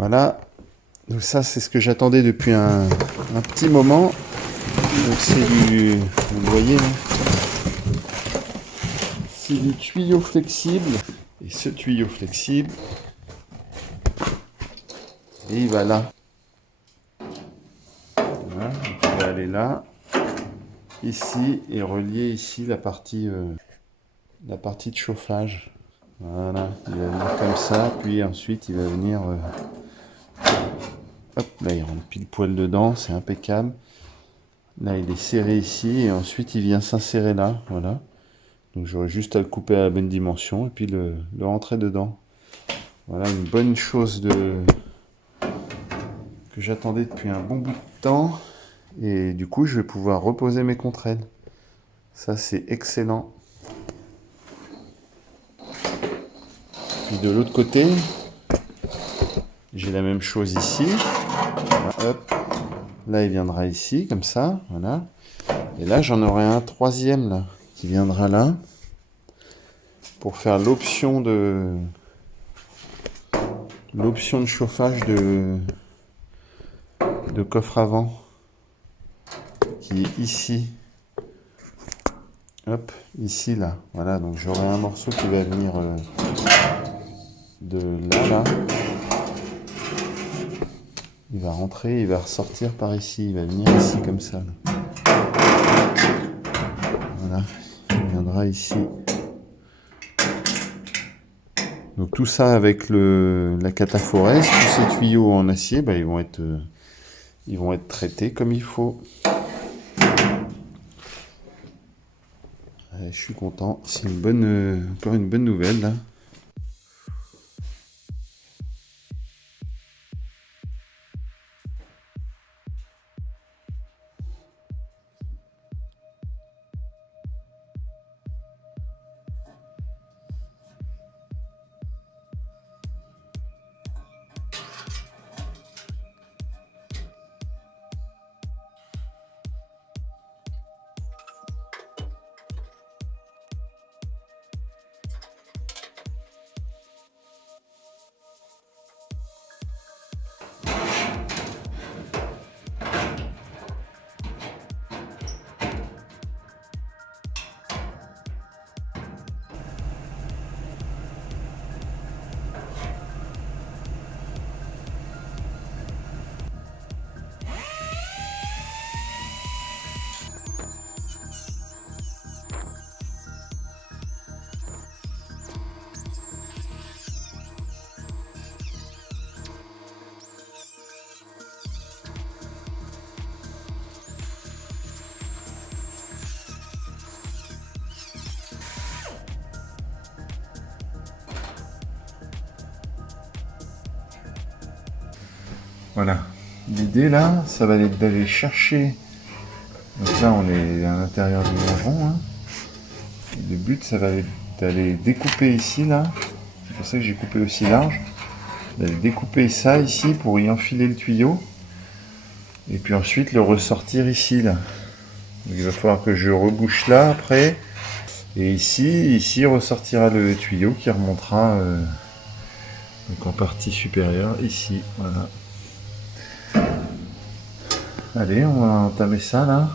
Voilà. Donc ça, c'est ce que j'attendais depuis un petit moment. Donc c'est du... Vous le voyez, hein, c'est du tuyau flexible. Et ce tuyau flexible, et il va là. Voilà, donc il va aller là, ici, et relier ici la partie de chauffage. Voilà, il va venir comme ça, puis ensuite il va venir... hop, là il rentre pile poil dedans, c'est impeccable. Là il est serré ici, et ensuite il vient s'insérer là, voilà. Donc j'aurai juste à le couper à la bonne dimension, et puis le rentrer dedans. Voilà une bonne chose que j'attendais depuis un bon bout de temps. Et du coup, je vais pouvoir reposer mes contre-ailes. Ça, c'est excellent. Puis de l'autre côté, j'ai la même chose ici. Voilà, hop. Là, il viendra ici, comme ça. Voilà. Et là, j'en aurai un troisième, là, qui viendra là. Pour faire l'option de chauffage de coffre avant. Qui est ici. Hop, ici, là. Voilà, donc j'aurai un morceau qui va venir de là, là. Il va rentrer, il va ressortir par ici. Il va venir ici, comme ça. Là. Voilà, il viendra ici. Donc tout ça avec la Cataforest, tous ces tuyaux en acier, bah, ils vont être traités comme il faut. Allez, je suis content, c'est encore une bonne nouvelle là. Voilà, l'idée là, ça va être d'aller chercher, donc là on est à l'intérieur du donjon, hein. Le but ça va être d'aller découper ici là, c'est pour ça que j'ai coupé aussi large, d'aller découper ça ici pour y enfiler le tuyau, et puis ensuite le ressortir ici là. Donc il va falloir que je rebouche là après, et ici ressortira le tuyau qui remontera donc en partie supérieure ici, voilà. Allez, on va entamer ça là.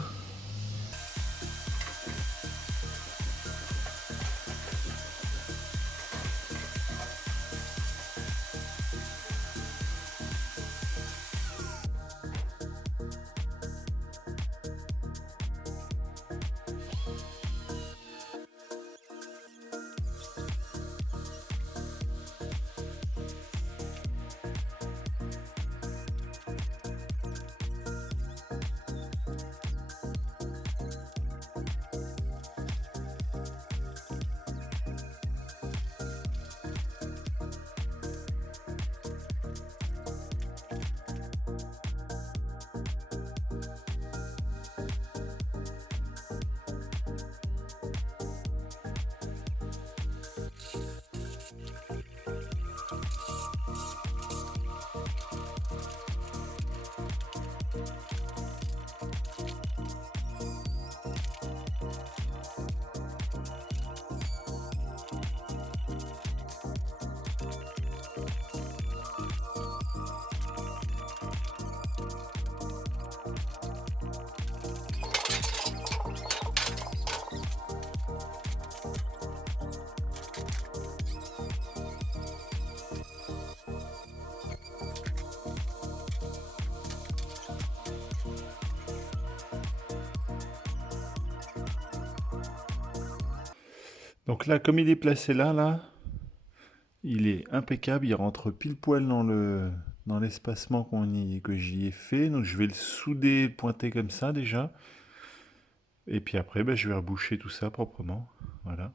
Donc là, comme il est placé là, il est impeccable, il rentre pile poil dans l'espacement que j'y ai fait. Donc je vais le souder, pointer comme ça déjà. Et puis après, ben, je vais reboucher tout ça proprement. Voilà.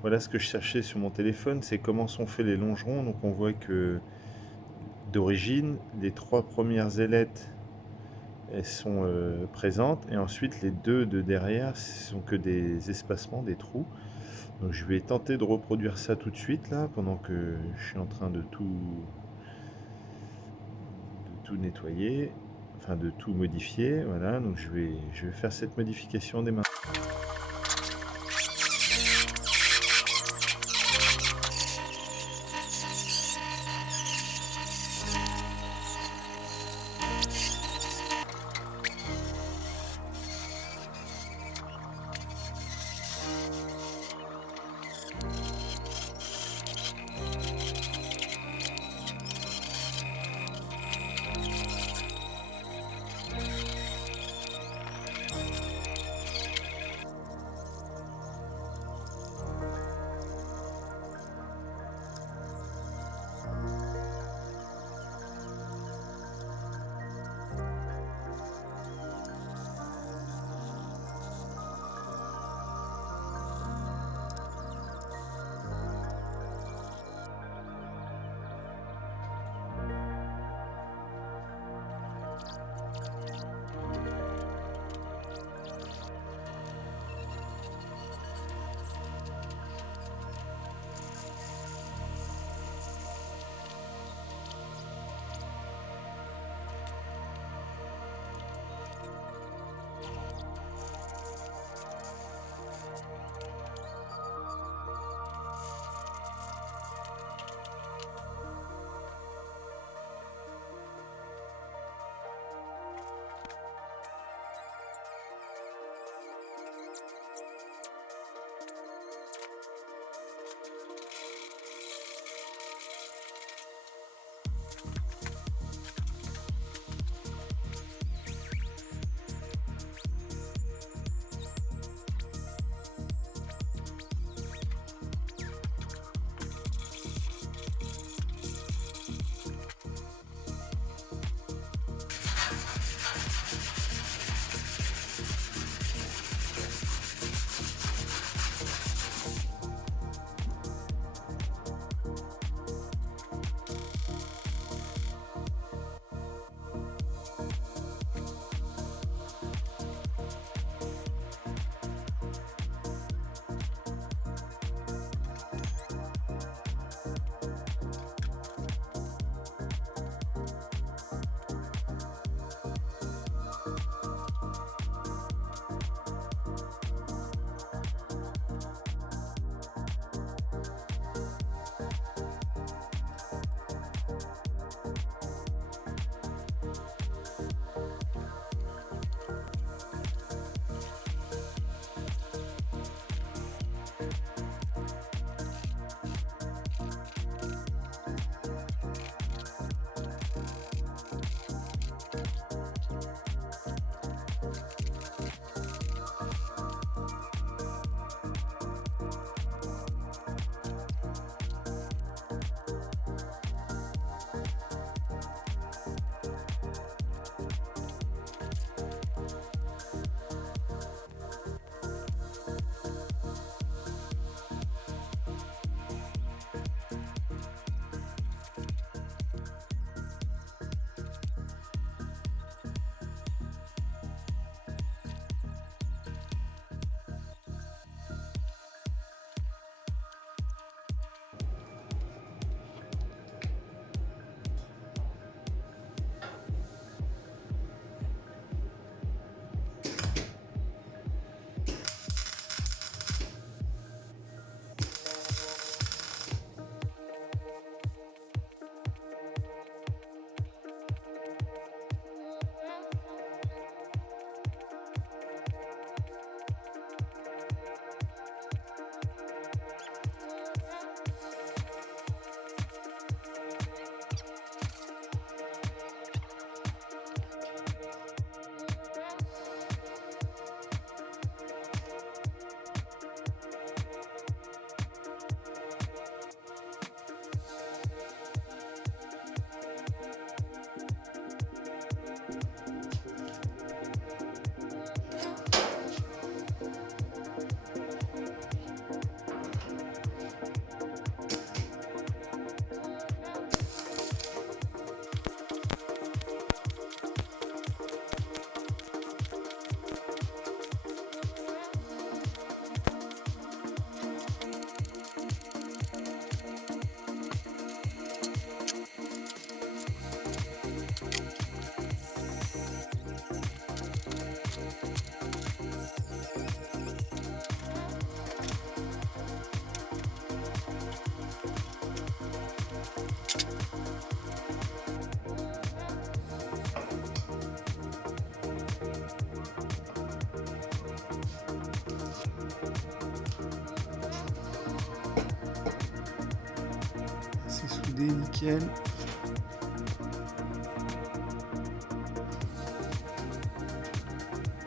Voilà ce que je cherchais sur mon téléphone, c'est comment sont faits les longerons. Donc on voit que d'origine, les 3 premières ailettes, elles sont présentes, et ensuite les 2 de derrière, ce sont que des espacements, des trous. Donc je vais tenter de reproduire ça tout de suite là, pendant que je suis en train de tout nettoyer, enfin de tout modifier. Voilà, donc je vais faire cette modification dès maintenant. soudé nickel.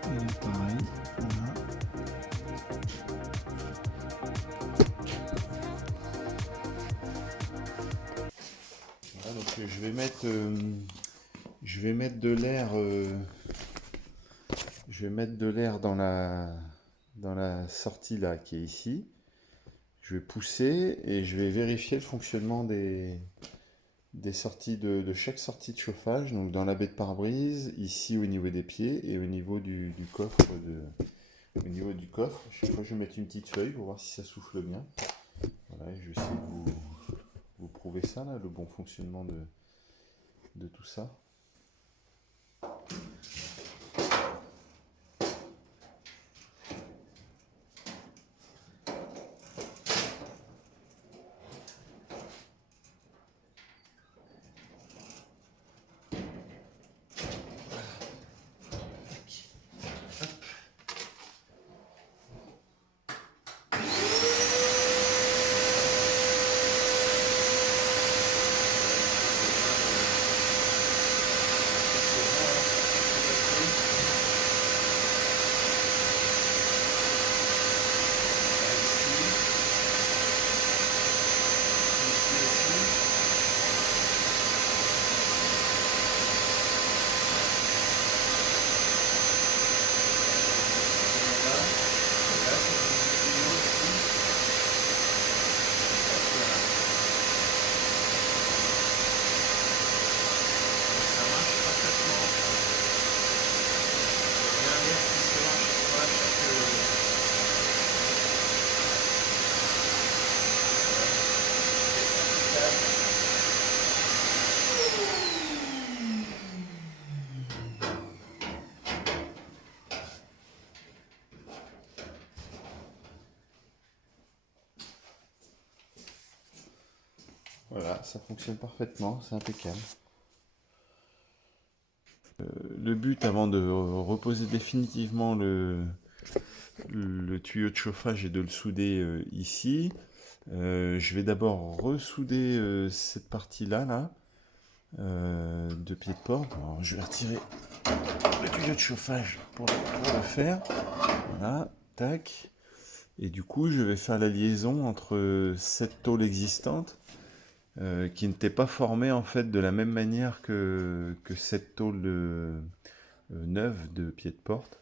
Et là pareil, voilà. Voilà, donc je vais mettre de l'air dans la sortie là qui est ici. Je vais pousser et je vais vérifier le fonctionnement des sorties de chaque sortie de chauffage, donc dans la baie de pare-brise, ici au niveau des pieds et au niveau du coffre. Au niveau du coffre, chaque fois je vais mettre une petite feuille pour voir si ça souffle bien. Voilà, et je vais essayer de vous prouver ça, là, le bon fonctionnement de tout ça. Voilà, ça fonctionne parfaitement, c'est impeccable. Le but avant de reposer définitivement le tuyau de chauffage est de le souder ici. Je vais d'abord ressouder cette partie-là, de pied de porte. Alors, je vais retirer le tuyau de chauffage pour le faire. Voilà, tac. Et du coup, je vais faire la liaison entre cette tôle existante qui n'était pas formée en fait de la même manière que cette tôle neuve de pied de porte.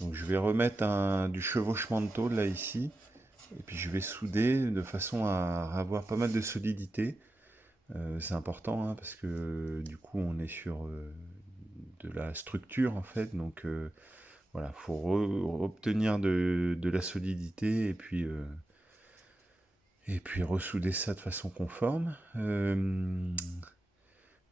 Donc je vais remettre du chevauchement de tôle là ici, et puis je vais souder de façon à avoir pas mal de solidité. C'est important hein, parce que du coup on est sur de la structure en fait, donc voilà, faut obtenir de la solidité et puis ressouder ça de façon conforme.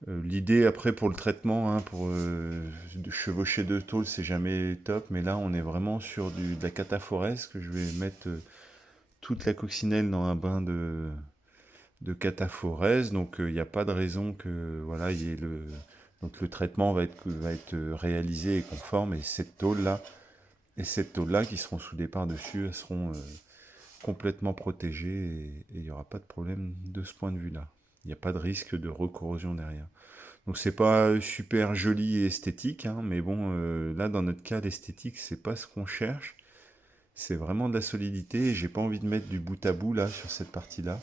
L'idée après pour le traitement, hein, pour de chevaucher de tôle, c'est jamais top, mais là on est vraiment sur de la cataphorèse que je vais mettre toute la coccinelle dans un bain de cataphorèse, donc il n'y a pas de raison que voilà, donc le traitement va être réalisé et conforme, et cette tôle là qui seront soudées par-dessus, elles seront complètement protégées et il n'y aura pas de problème de ce point de vue là. Il n'y a pas de risque de recorrosion derrière. Donc c'est pas super joli et esthétique, hein, mais bon, là dans notre cas, l'esthétique c'est pas ce qu'on cherche. C'est vraiment de la solidité et j'ai pas envie de mettre du bout à bout là sur cette partie-là.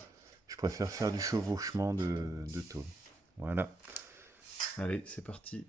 Je préfère faire du chevauchement de tôle. Voilà. Allez, c'est parti.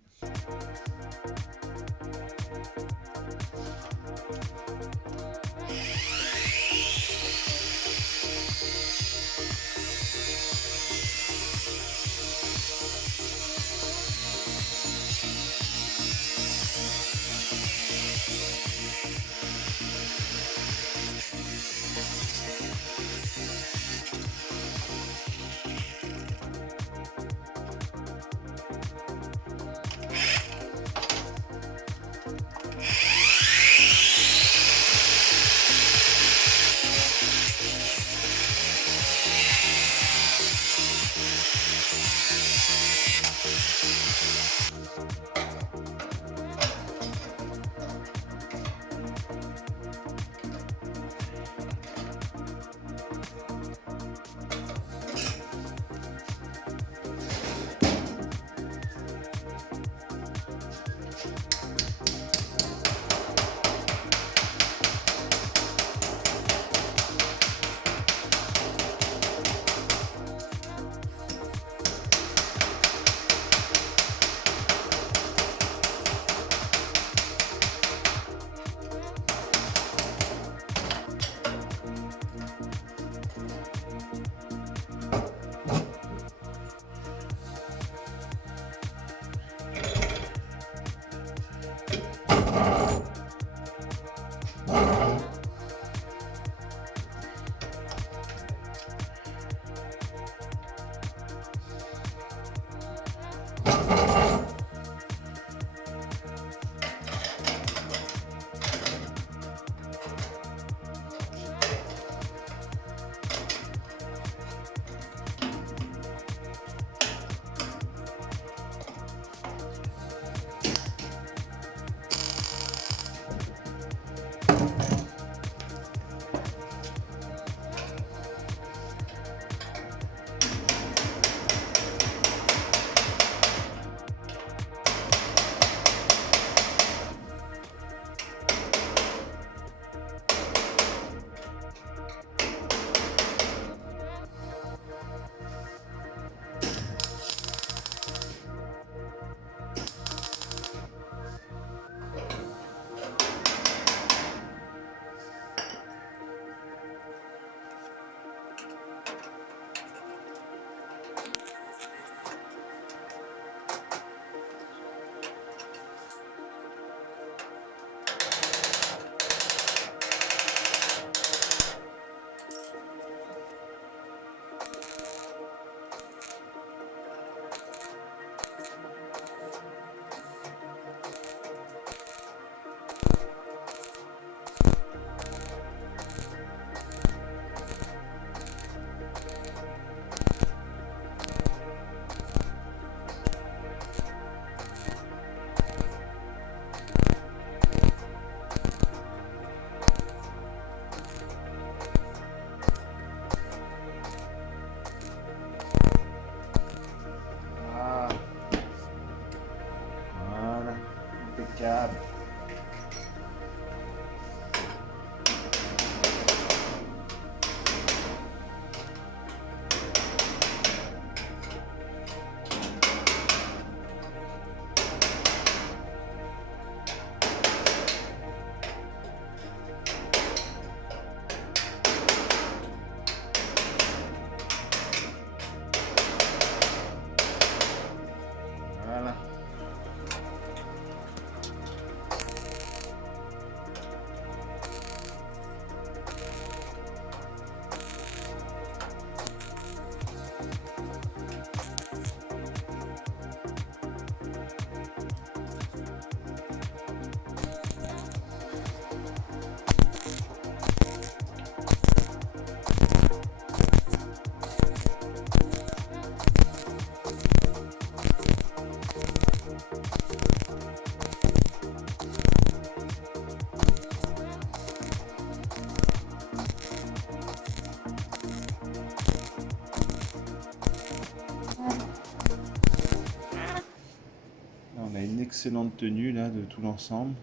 excellente tenue là de tout l'ensemble.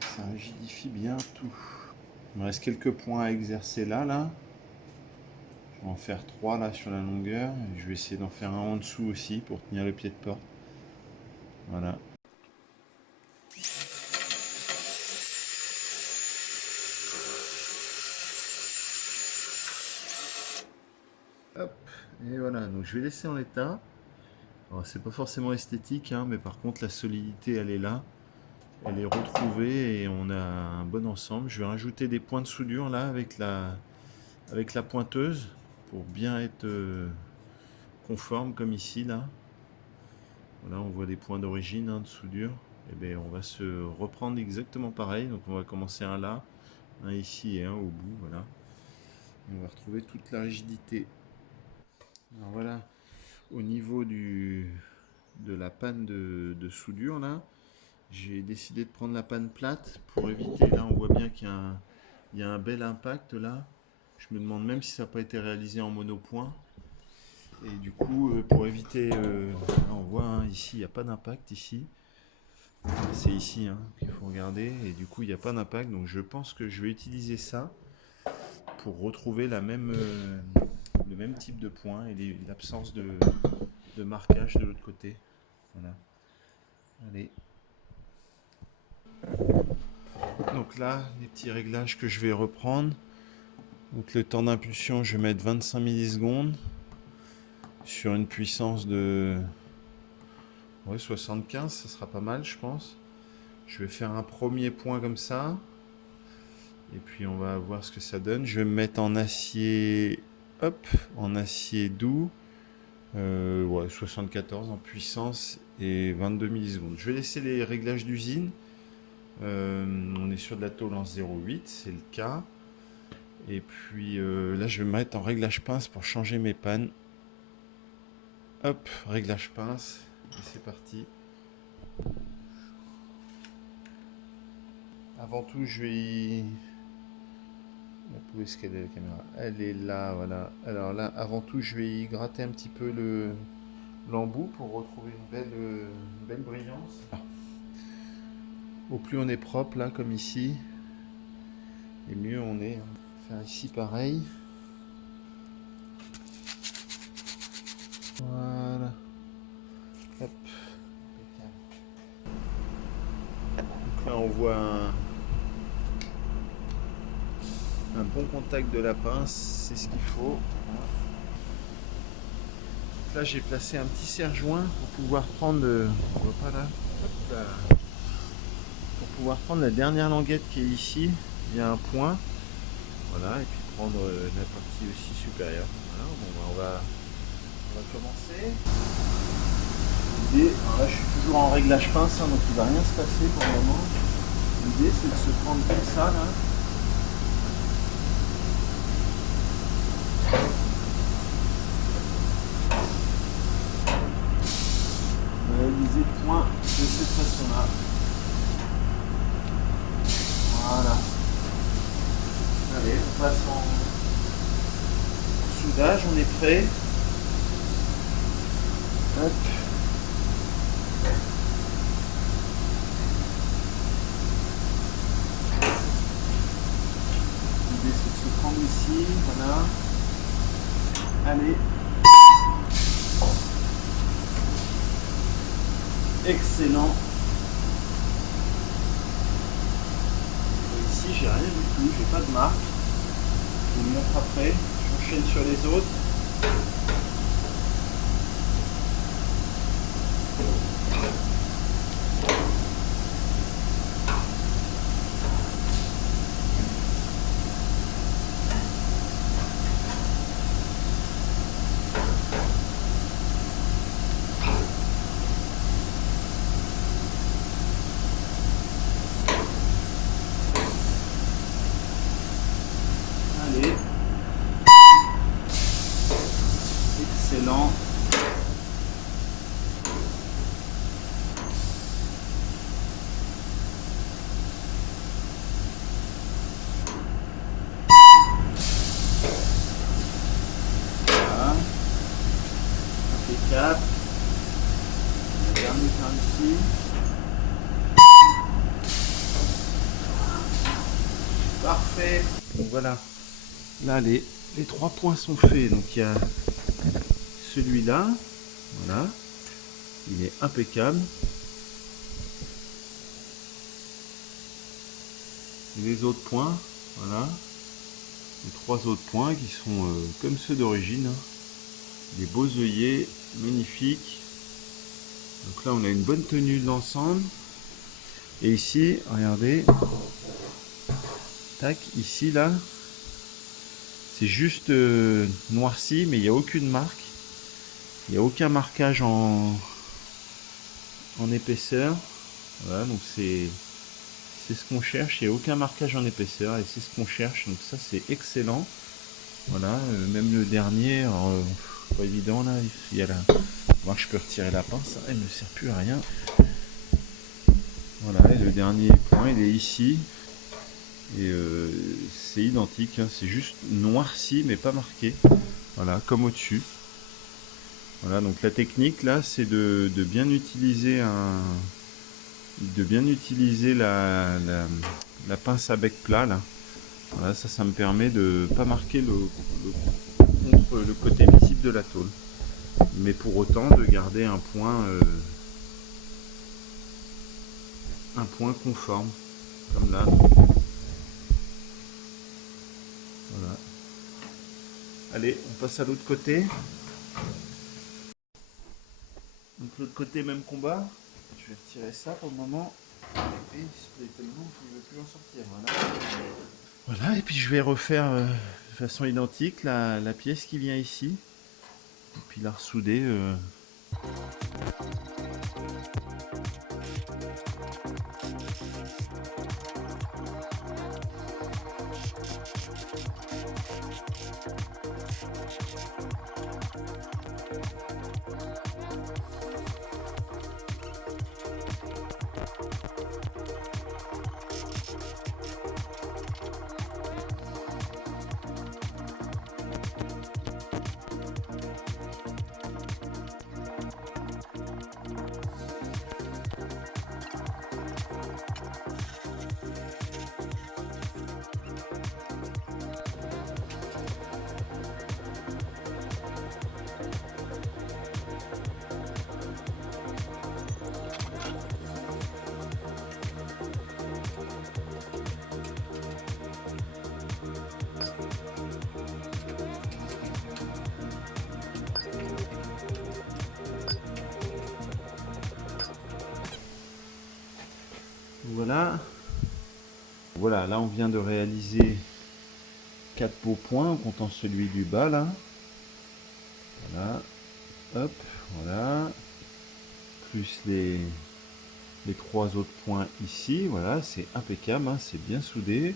Ça rigidifie bien tout. Il me reste quelques points à exercer là. Je vais en faire 3 là sur la longueur. Et je vais essayer d'en faire un en dessous aussi pour tenir le pied de porte. Voilà. Hop, et voilà, donc je vais laisser en l'état. Alors c'est pas forcément esthétique, hein, mais par contre la solidité elle est là. Elle est retrouvée et on a un bon ensemble. Je vais rajouter des points de soudure là avec la pointeuse pour bien être conforme comme ici là. Voilà, on voit des points d'origine de soudure. Et bien on va se reprendre exactement pareil. Donc on va commencer un là, un ici et un au bout. Voilà. Et on va retrouver toute la rigidité. Alors voilà, au niveau de la panne de soudure là, j'ai décidé de prendre la panne plate pour éviter, là on voit bien qu'il y a un bel impact là. Je me demande même si ça n'a pas été réalisé en monopoint. Et du coup, pour éviter, là, on voit ici, il n'y a pas d'impact ici. C'est ici qu'il faut regarder. Et du coup, il n'y a pas d'impact. Donc je pense que je vais utiliser ça pour retrouver le même type de point et l'absence de marquage de l'autre côté. Voilà. Allez. Donc là, les petits réglages que je vais reprendre. Donc le temps d'impulsion, je vais mettre 25 millisecondes sur une puissance de 75, ça sera pas mal, je pense. Je vais faire un premier point comme ça. Et puis on va voir ce que ça donne. Je vais me mettre en acier, en acier doux. 74 en puissance et 22 millisecondes. Je vais laisser les réglages d'usine. On est sur de la tôle en 0,8, c'est le cas. Et puis là, je vais me mettre en réglage pince pour changer mes pannes. Hop, réglage pince. Et c'est parti. Avant tout, je vais... Où est-ce qu'elle est la caméra? Elle est là, voilà. Alors là, avant tout, je vais y gratter un petit peu l'embout pour retrouver une belle brillance. Au plus on est propre, là, comme ici, et mieux on est. Faire ici pareil. Voilà. Hop. Donc là, on voit un bon contact de la pince, c'est ce qu'il faut. Donc là, j'ai placé un petit serre-joint pour pouvoir prendre on voit pas là. Hop là. Pour pouvoir prendre la dernière languette qui est ici, il y a un point. Voilà, et puis prendre la partie aussi supérieure. Voilà, bon, on va commencer. L'idée, alors là je suis toujours en réglage pince, donc il ne va rien se passer pour le moment. L'idée c'est de se prendre comme ça là. Réaliser le point de cette façon là. Voilà. Allez, on passe en soudage, on est prêt. Hop. L'idée c'est de se prendre ici, voilà. Allez. Excellent. Ici j'ai rien du tout, j'ai pas de marque. Je vous le montre après. J'enchaîne sur les autres. Allez. Excellent. Voilà. Impeccable. La dernier par ici. Parfait. Donc voilà. Là, les 3 points sont faits. Donc il y a celui-là. Voilà. Il est impeccable. Et les autres points, voilà. Les 3 autres points qui sont comme ceux d'origine. Des beaux œillets magnifiques. Donc là, on a une bonne tenue de l'ensemble. Et ici, regardez. Tac, ici, là. C'est juste noirci, mais il n'y a aucune marque. Il n'y a aucun marquage en épaisseur. Voilà, donc c'est ce qu'on cherche. Il n'y a aucun marquage en épaisseur et c'est ce qu'on cherche. Donc ça, c'est excellent. Voilà, même le dernier, alors, pas évident là. Il y a la... Moi, je peux retirer la pince. Elle ne sert plus à rien. Voilà, et le dernier point, il est ici. Et c'est identique. Hein, c'est juste noirci, mais pas marqué. Voilà, comme au-dessus. Voilà, donc la technique là, c'est de bien utiliser la pince à bec plat là. Voilà, ça me permet de pas marquer contre le côté visible de la tôle, mais pour autant de garder un point conforme, comme là. Voilà. Allez, on passe à l'autre côté. Donc l'autre côté, même combat. Je vais retirer ça pour le moment. Et il se plaît tellement qu'il ne veut plus en sortir. Voilà. Voilà, et puis je vais refaire de façon identique la pièce qui vient ici. Et puis la ressouder. Voilà. Voilà, là on vient de réaliser 4 beaux points en comptant celui du bas là. Voilà. Hop, voilà. Plus les 3 autres points ici. Voilà, c'est impeccable, hein, c'est bien soudé.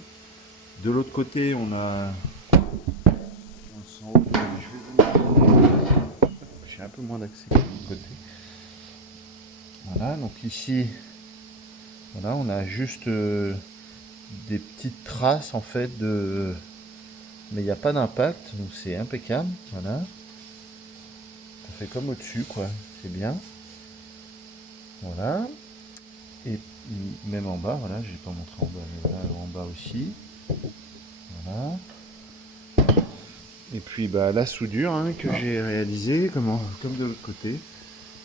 De l'autre côté, on a... J'ai un peu moins d'accès de l'autre côté. Voilà, donc ici, voilà, on a juste des petites traces en fait de... Mais il n'y a pas d'impact, donc c'est impeccable. Voilà. Ça fait comme au-dessus, quoi. C'est bien. Voilà. Et même en bas, voilà, j'ai pas montré en bas, mais voilà, en bas aussi. Voilà. Et puis bah, la soudure hein, que j'ai réalisée, comme de l'autre côté.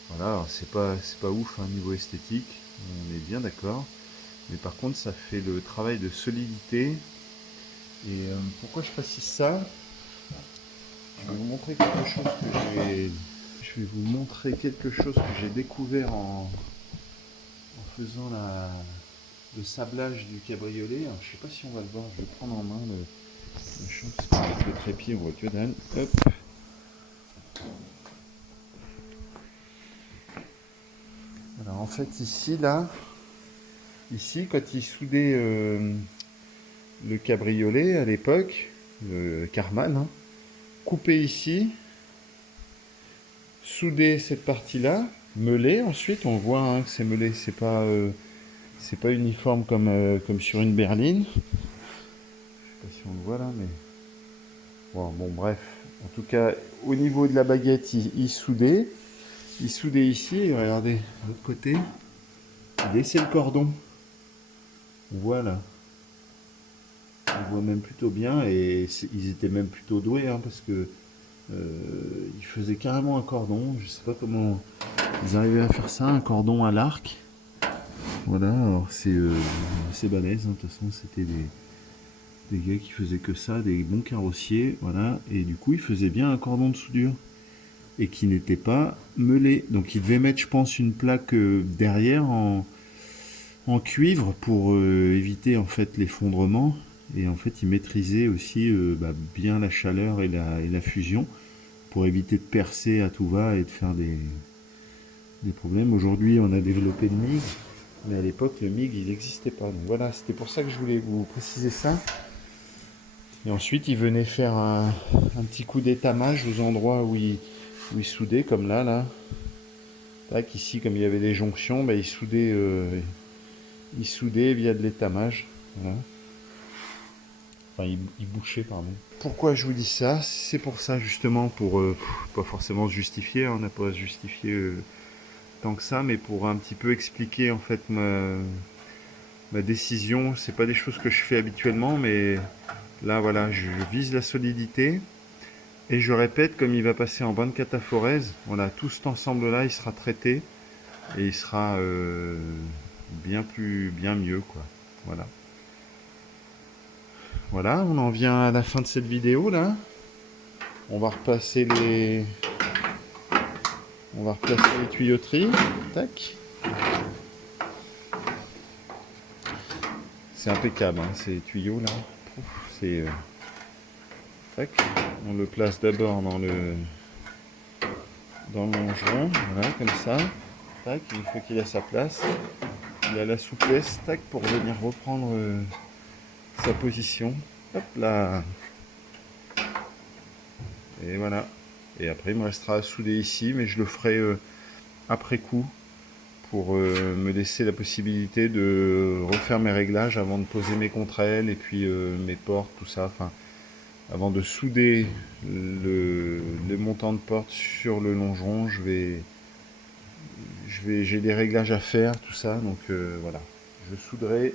Voilà, c'est pas ouf hein, niveau esthétique, on est bien d'accord. Mais par contre, ça fait le travail de solidité. Et pourquoi je précise ça? Je vais vous montrer quelque chose que j'ai découvert en faisant le sablage du cabriolet. Alors, je sais pas si on va le voir, je vais prendre en main le champ, parce qu'avec le trépied, on voit que dalle. Hop. Alors, en fait, ici, quand il soudait le cabriolet à l'époque, le Karmann, hein, coupé ici, souder cette partie-là, meulé ensuite, on voit hein, que c'est meulé, c'est pas uniforme comme sur une berline. Je sais pas si on le voit là, mais bon bref. En tout cas, au niveau de la baguette, il soudait. Il soudait ici, et regardez, de l'autre côté, il laissait le cordon. Voilà. On voit même plutôt bien, et ils étaient même plutôt doués, hein, parce que ils faisaient carrément un cordon. Je sais pas comment ils arrivaient à faire ça, un cordon à l'arc. Voilà, alors c'est balèze, hein, de toute façon c'était des gars qui faisaient que ça, des bons carrossiers, voilà, et du coup ils faisaient bien un cordon de soudure et qui n'était pas meulé. Donc ils devaient mettre, je pense, une plaque derrière en cuivre pour éviter en fait l'effondrement, et en fait ils maîtrisaient aussi bien la chaleur et la fusion pour éviter de percer à tout va et de faire des problèmes. Aujourd'hui on a développé le MIG, mais à l'époque le MIG il n'existait pas. Donc voilà, c'était pour ça que je voulais vous préciser ça. Et ensuite, il venait faire un petit coup d'étamage aux endroits où il soudait, comme là. Tac, ici, comme il y avait des jonctions, bah, il soudait via de l'étamage. Voilà. Enfin, il bouchait, pardon. Pourquoi je vous dis ça? C'est pour ça, justement, pour pas forcément se justifier, hein, on n'a pas à se justifier tant que ça, mais pour un petit peu expliquer, en fait, ma décision. C'est pas des choses que je fais habituellement, mais là, voilà, je vise la solidité. Et je répète, comme il va passer en bande cataphorèse, voilà, tout cet ensemble-là, il sera traité et il sera bien mieux, quoi. Voilà. Voilà, on en vient à la fin de cette vidéo là. On va replacer les tuyauteries. Tac. C'est impeccable, hein, ces tuyaux là. C'est tac. On le place d'abord dans le longeron, voilà, comme ça. Tac, une fois qu'il a sa place, il a la souplesse, tac, pour venir reprendre sa position. Hop là. Et voilà. Et après, il me restera à souder ici, mais je le ferai après coup pour me laisser la possibilité de refaire mes réglages avant de poser mes contre-ailes et puis mes portes, tout ça. Enfin, avant de souder le montant de porte sur le longeron, j'ai des réglages à faire, tout ça. Donc voilà, je souderai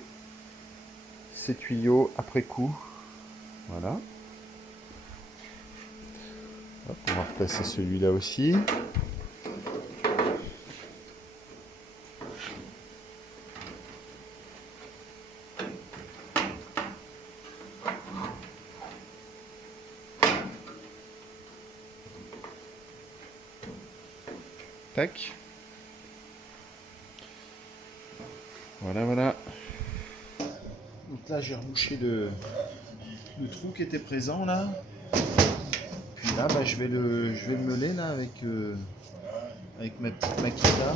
ces tuyaux après coup. Voilà. Hop, on va replacer celui-là aussi. Tac. Voilà, voilà. Donc là, j'ai rebouché le trou qui était présent là. Puis là, je vais le meuler là avec ma petite Makita.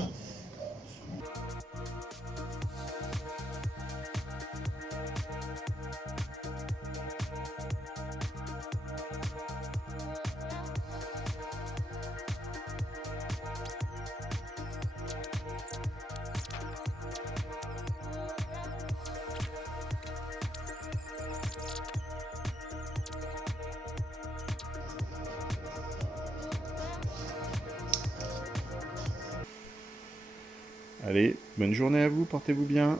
Allez, bonne journée à vous, portez-vous bien.